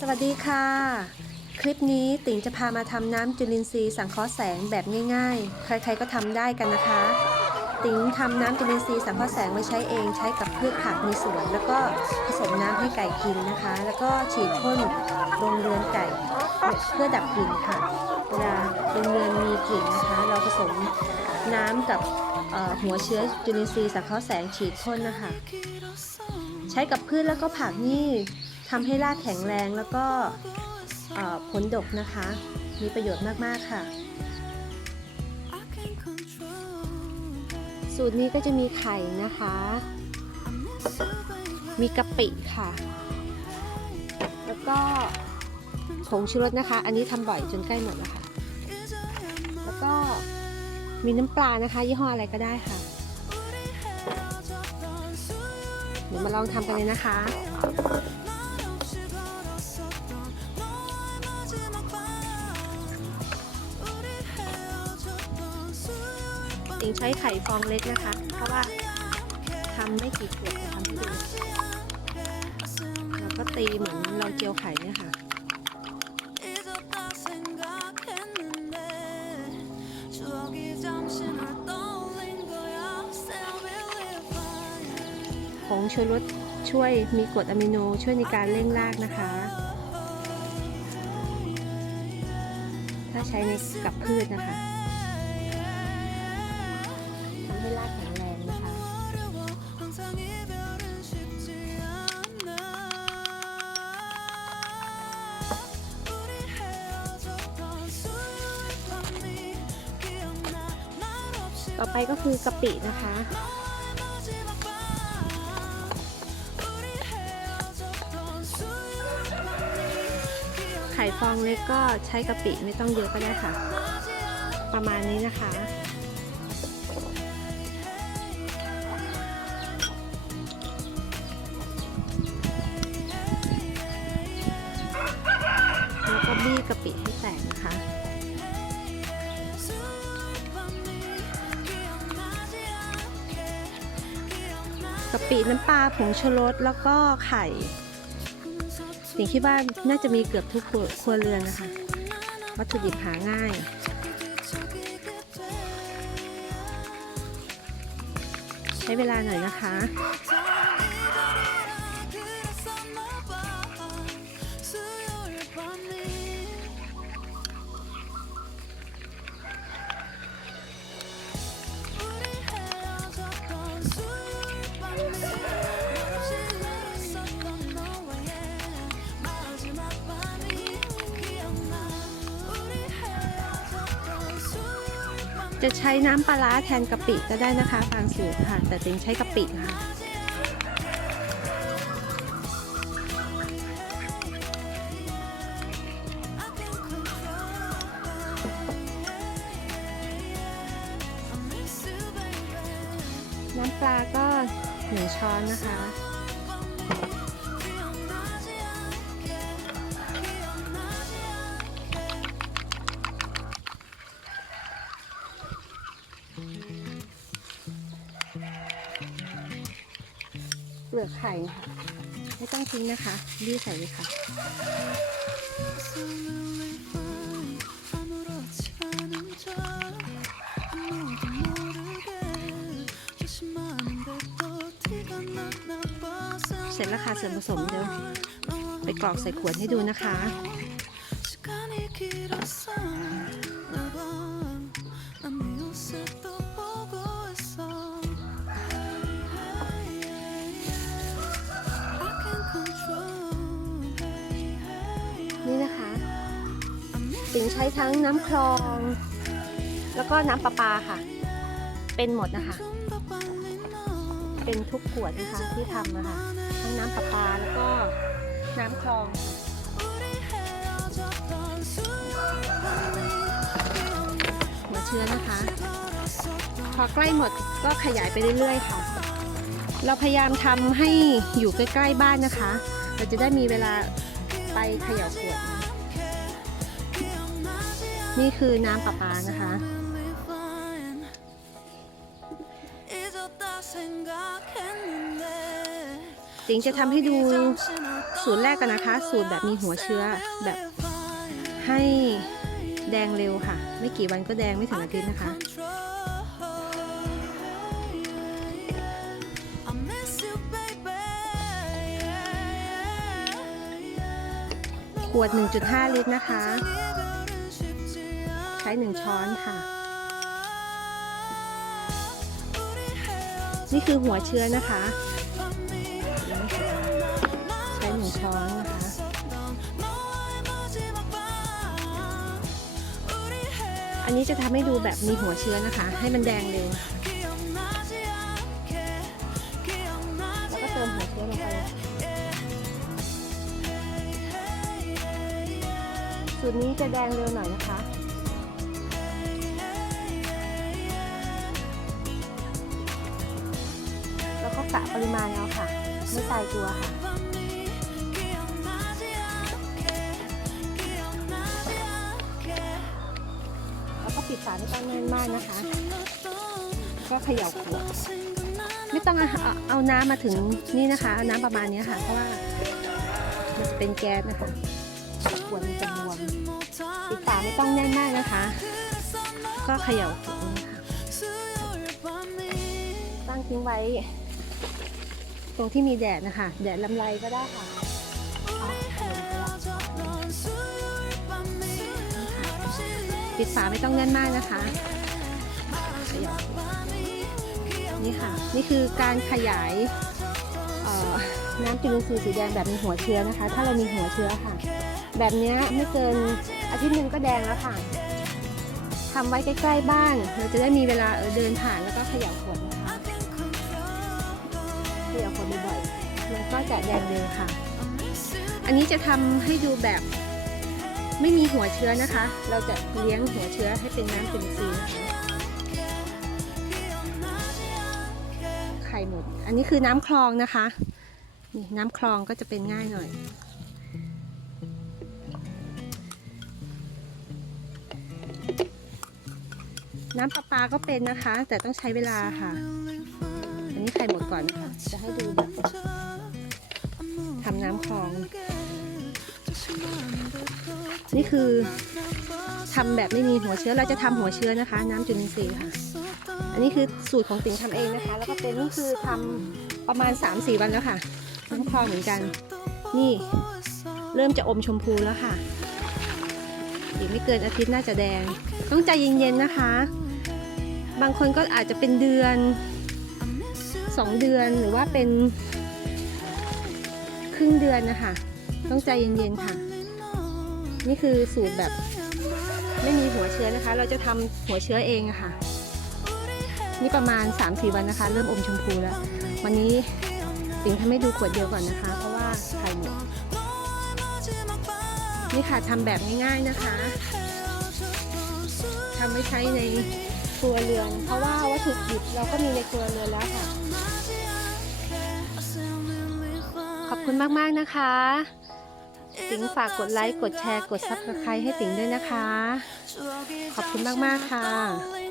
สวัสดีค่ะ คลิปนี้ติ๋งจะพามาทำน้ำจุลินทรีย์สังเคราะห์แสงแบบง่ายๆ ใครๆก็ทำได้กันนะคะ ติ๋งทำน้ำจุลินทรีย์สังเคราะห์แสงไว้ใช้เองใช้กับพืชผักในสวนแล้วก็ผสมน้ำให้ไก่กินนะคะ แล้วก็ฉีดพ่นโรงเรือนไก่เพื่อดับกลิ่นค่ะเวลาโรงเรือนมีกลิ่นนะคะ เราผสมน้ำกับหัวเชื้อจุลินทรีย์สังเคราะห์แสงฉีดพ่นนะคะ ใช้กับพืชแล้วก็ผักนี่ ทำให้รากแข็งแรงแล้วก็ผลดกนะคะ มีประโยชน์มาก ๆ ค่ะ สูตรนี้ก็จะมีไข่นะคะ มีกะปิค่ะ แล้วก็ผงชูรสนะคะ อันนี้ทำบ่อยจนใกล้หมดแล้วค่ะ แล้วก็มีน้ำปลานะคะ ยี่ห้ออะไรก็ได้ค่ะ เดี๋ยวมาลองทำกันเลยนะคะ ติงใช้ไข่ฟองเล็กนะคะ เพราะว่าทำไม่กี่ขวดจะทำให้ดูแล้วก็ตีเหมือนเราเจียวไข่เนี่ยค่ะผงชูรสช่วยมีกรดอะมิโนช่วยในการเร่งรากนะคะ ถ้าใช้ในกับพืชนะคะ ต่อไปก็คือกะปินะคะ ไข่ฟองเล็กก็ใช้กะปิไม่ต้องเยอะก็ได้ค่ะ ประมาณนี้นะคะ กะปิน้ำปลาผงชูรสแล้วก็ไข่สิ่งคิดว่าน่าจะมีเกือบทุกครัวครัวเรือนนะคะ วัตถุดิบหาง่าย ใช้เวลาหน่อยนะคะ จะใช้น้ำปลาร้าแทนกะปิก็ได้นะคะบางสูตรค่ะ แต่ติงใช้กะปิค่ะน้ำปลาก็หนึ่งช้อนนะคะ ลือกไข่ค่ะ ไม่ต้องทิ้งนะคะรีใส่เลยค่ะ เสร็จแล้วค่ะส่วนผสมเดี๋ยวไปกรอกใส่ขวดให้ดูนะคะ ใช้ทั้งน้ำคลอง แล้วก็น้ำประปาค่ะ เป็นหมดนะคะ เป็นทุกขวดนะคะที่ทำนะคะทั้งน้ำประปาแล้วก็น้ำคลองหัวเชื้อนะคะ พอใกล้หมดก็ขยายไปเรื่อยๆค่ะ เราพยายามทำให้อยู่ใกล้ๆบ้านนะคะ เราจะได้มีเวลาไปเขย่าขวด นี่คือน้ำปลาปลานะคะ สิงจะทำให้ดูสูตรแรกกันนะคะ สูตรแบบมีหัวเชื้อแบบให้แดงเร็วค่ะ ไม่กี่วันก็แดงไม่ถึงอาทิตย์นะคะขวด 1.5 ลิตรนะคะ ใช้1ช้อนค่ะ นี่คือหัวเชื้อนะคะ ใช้1ช้อนนะคะอันนี้จะทำให้ดูแบบมีหัวเชื้อนะคะ ให้มันแดงเร็วแล้วก็เติมหัวเชื้อลงไปสูตรนี้จะแดงเร็วหน่อยนะคะ ริมาณเอาค่ะ ไม่ตายตัวค่ะแล้วก็ปิดฝาไม่ต้องแน่นมากนะคะ ก็เขย่าขวดไม่ต้องเอาเอาเอาน้ำมาถึงนี่นะคะเอาน้ำประมาณนี้ค่ะ เพราะว่ามันจะเป็นแก๊สนะคะขวดมันจะบวมปิดฝาไม่ต้องแน่นมากนะคะ ก็เขย่าขวดนะคะตั้งทิ้งไว้ ตรงที่มีแดดนะคะ แดดลำไรก็ได้ค่ะปิดฝาไม่ต้องแน่นมากนะคะขย่าขวดนี่ค่ะ นี่คือการขยายน้ำจุลินทรีย์สีแดงแบบมีหัวเชื้อนะคะ ถ้าเรามีหัวเชื้อค่ะ แบบนี้ไม่เกินอาทิตย์หนึ่งก็แดงแล้วค่ะทำไว้ใกล้ๆบ้าน เราจะได้มีเวลาเออเดินผ่านแล้วก็ขย่าขวดนะ คะเขย่าขวดบ่อยๆมันก็จะแดงเร็วค่ะ อันนี้จะทำให้ดูแบบไม่มีหัวเชื้อนะคะ เราจะเลี้ยงหัวเชื้อให้เป็นน้ำจุลินทรีนะคะไข่หมด อันนี้คือน้ำคลองนะคะ นี่น้ำคลองก็จะเป็นง่ายหน่อย น้ำประปาก็เป็นนะคะ แต่ต้องใช้เวลาค่ะ อันนี้ไข่หมดก่อนนะคะ จะให้ดูแบบทำน้ำคลอง นี่คือทำแบบไม่มีหัวเชื้อ เราจะทำหัวเชื้อนะคะ น้ำจุลินทรีย์ค่ะ อันนี้คือสูตรของติ๋งทำเองนะคะ แล้วก็เป็นนี่คือทำประมาณ 3-4 วันแล้วค่ะน้ำคลองเหมือนกัน นี่เริ่มจะอมชมพูแล้วค่ะ อีกไม่เกินอาทิตย์น่าจะแดง ต้องใจเย็นๆนะคะ บางคนก็อาจจะเป็นเดือน 2 เดือนหรือว่าเป็นครึ่งเดือนนะคะ ต้องใจเย็นๆค่ะ นี่คือสูตรแบบไม่มีหัวเชื้อนะคะ เราจะทำหัวเชื้อเองะค่ะ นี่ประมาณ 3-4 วันนะคะ เริ่มอมชมพูแล้ว วันนี้ติ๋งทำให้ดูขวดเดียวก่อนนะคะ เพราะว่าไข่หมดนี่ค่ะทำแบบง่ายๆนะคะทำไม่ใช้ในครัวเรือน เพราะว่าวัตถุดิบเราก็มีในครัวเรือนแล้วค่ะ คุณมาก ๆ นะคะ ติ๋งฝากกดไลค์ กดแชร์ กดซับสไครต์ให้ติ๋งด้วยนะคะ ขอบคุณมาก ๆ ค่ะ